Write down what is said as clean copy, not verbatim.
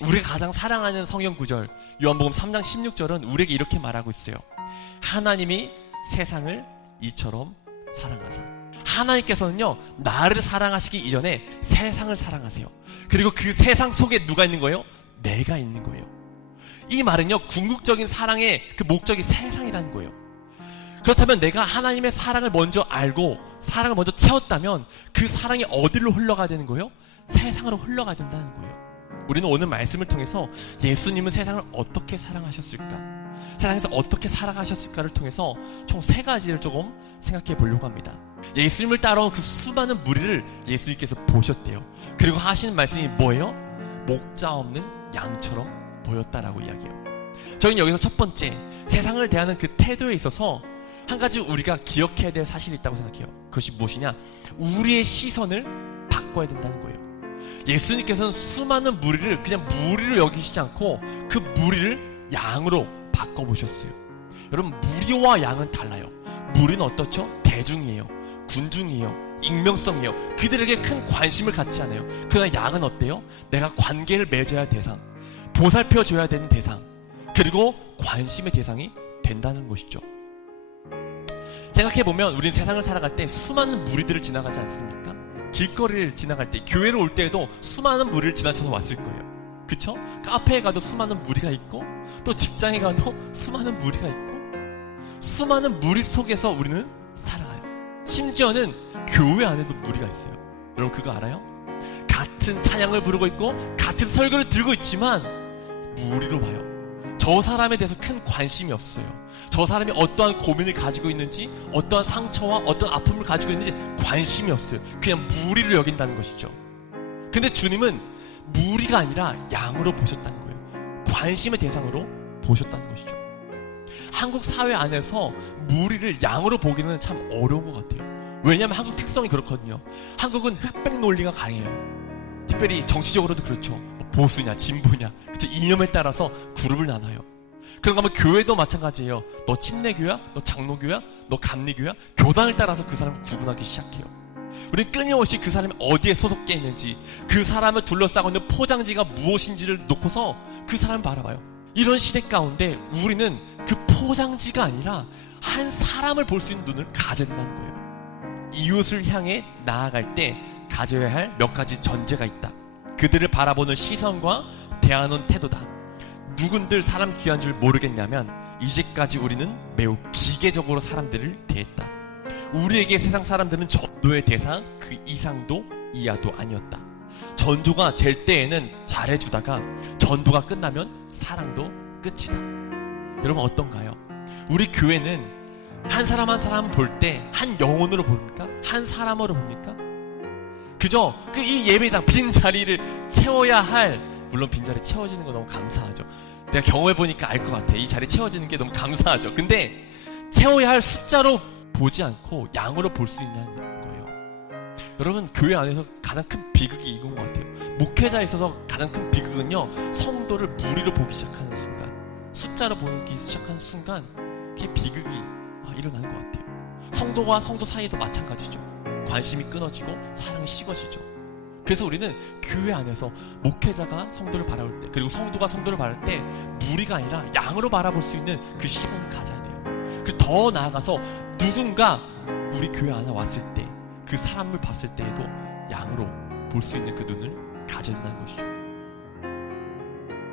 우리가 가장 사랑하는 성경 구절 요한복음 3장 16절은 우리에게 이렇게 말하고 있어요. 하나님이 세상을 이처럼 사랑하사. 하나님께서는요, 나를 사랑하시기 이전에 세상을 사랑하세요. 그리고 그 세상 속에 누가 있는 거예요? 내가 있는 거예요. 이 말은요, 궁극적인 사랑의 그 목적이 세상이라는 거예요. 그렇다면 내가 하나님의 사랑을 먼저 알고 사랑을 먼저 채웠다면 그 사랑이 어디로 흘러가야 되는 거예요? 세상으로 흘러가야 된다는 거예요. 우리는 오늘 말씀을 통해서 예수님은 세상을 어떻게 사랑하셨을까, 세상에서 어떻게 살아가셨을까를 통해서 총 3가지를 조금 생각해 보려고 합니다. 예수님을 따라온 그 수많은 무리를 예수님께서 보셨대요. 그리고 하시는 말씀이 뭐예요? 목자 없는 양처럼 보였다라고 이야기해요. 저희는 여기서 첫 번째, 세상을 대하는 그 태도에 있어서 한 가지 우리가 기억해야 될 사실이 있다고 생각해요. 그것이 무엇이냐? 우리의 시선을 바꿔야 된다는 거예요. 예수님께서는 수많은 무리를 그냥 무리로 여기시지 않고 그 무리를 양으로 바꿔보셨어요. 여러분, 무리와 양은 달라요. 무리는 어떻죠? 대중이에요. 군중이에요. 익명성이에요. 그들에게 큰 관심을 갖지 않아요. 그러나 양은 어때요? 내가 관계를 맺어야 할 대상, 보살펴줘야 되는 대상, 그리고 관심의 대상이 된다는 것이죠. 생각해보면 우리는 세상을 살아갈 때 수많은 무리들을 지나가지 않습니까? 길거리를 지나갈 때, 교회로 올 때에도 수많은 무리를 지나쳐서 왔을 거예요. 그쵸? 카페에 가도 수많은 무리가 있고, 또 직장에 가도 수많은 무리가 있고, 수많은 무리 속에서 우리는 살아가요. 심지어는 교회 안에도 무리가 있어요. 여러분 그거 알아요? 같은 찬양을 부르고 있고 같은 설교를 들고 있지만 무리로 봐요. 저 사람에 대해서 큰 관심이 없어요. 저 사람이 어떠한 고민을 가지고 있는지, 어떠한 상처와 어떤 아픔을 가지고 있는지 관심이 없어요. 그냥 무리로 여긴다는 것이죠. 근데 주님은 무리가 아니라 양으로 보셨다는 거예요. 관심의 대상으로 보셨다는 것이죠. 한국 사회 안에서 무리를 양으로 보기는 참 어려운 것 같아요. 왜냐하면 한국 특성이 그렇거든요. 한국은 흑백 논리가 강해요. 특별히 정치적으로도 그렇죠. 보수냐 진보냐, 그쵸? 이념에 따라서 그룹을 나눠요. 그런가 하면 교회도 마찬가지예요. 너 침례교야? 너 장로교야? 너 감리교야? 교단을 따라서 그 사람을 구분하기 시작해요. 우리는 끊임없이 그 사람이 어디에 소속돼 있는지, 그 사람을 둘러싸고 있는 포장지가 무엇인지를 놓고서 그 사람을 바라봐요. 이런 시대 가운데 우리는 그 포장지가 아니라 한 사람을 볼 수 있는 눈을 가져야 된다는 거예요. 이웃을 향해 나아갈 때 가져야 할 몇 가지 전제가 있다. 그들을 바라보는 시선과 대하는 태도다. 누군들 사람 귀한 줄 모르겠냐면 이제까지 우리는 매우 기계적으로 사람들을 대했다. 우리에게 세상 사람들은 전도의 대상 그 이상도 이하도 아니었다. 전도가 될 때에는 잘해주다가 전도가 끝나면 사랑도 끝이다. 여러분 어떤가요? 우리 교회는 한 사람 한 사람 볼 때 한 영혼으로 봅니까? 한 사람으로 봅니까? 그죠? 이 예배당 빈자리를 채워야 할, 물론 빈자리 채워지는 거 너무 감사하죠. 내가 경험해보니까 알 것 같아. 이 자리 채워지는 게 너무 감사하죠. 근데 채워야 할 숫자로 보지 않고 양으로 볼 수 있냐는 거예요. 여러분, 교회 안에서 가장 큰 비극이 이건 것 같아요. 목회자에 있어서 가장 큰 비극은요, 성도를 무리로 보기 시작하는 순간, 숫자로 보기 시작하는 순간 그게 비극이 일어나는 것 같아요. 성도와 성도 사이에도 마찬가지죠. 관심이 끊어지고 사랑이 식어지죠. 그래서 우리는 교회 안에서 목회자가 성도를 바라볼 때, 그리고 성도가 성도를 바라볼 때 무리가 아니라 양으로 바라볼 수 있는 그 시선을 가져야 돼요. 그리고 더 나아가서 누군가 우리 교회 안에 왔을 때 그 사람을 봤을 때에도 양으로 볼 수 있는 그 눈을 가져야 된다는 것이죠.